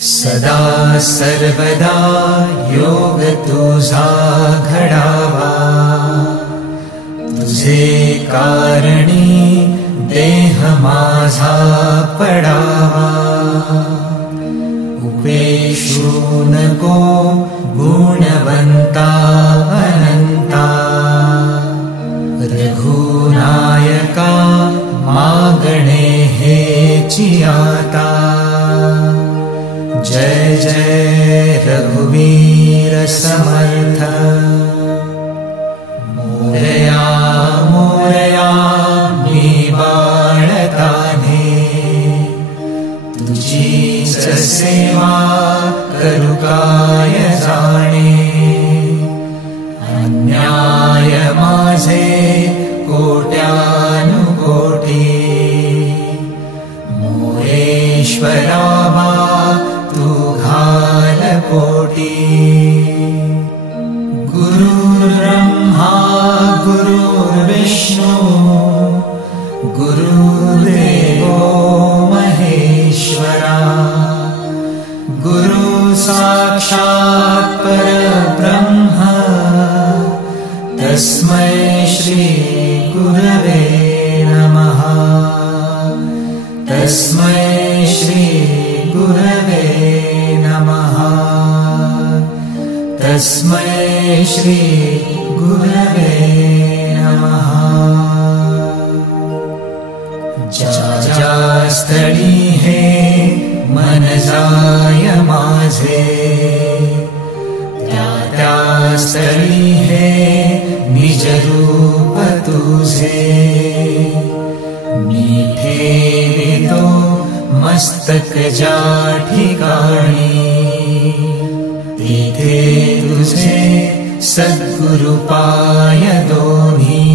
सदा सर्वदा योग तुझा घडावा, तुझे कारणी देह माझा पडावा। उपेशू नको गुणवंता अनंता, रघुनायका मागणे हेची आता। जय जय रघुवीर समर्थ, मोरया मोरया मी बाळताने, तुझीच सेवा करू काय जाणे। अन्याय माझे कोट्यानुकोटी, मोरेश्वरा तू घाल पोटी। गुरुर्ब्रह्मा गुरुर्विष्णु, गुरुर्देवो महेश्वरा, गुरु साक्षात् परब्रह्म, तस्मै श्री गुरवे नमः। तस्मै श्री गुरवे नमः। तस्मै श्री गुरवे नमः। ज्या स्थळी हे मन जाय माझे, त्या स्थळी हे निज रूप तुझे। मी ठेवितो मस्तक ज्या ठिकाणी, तिथे तुझे सद्गुरु पाय दोन्ही।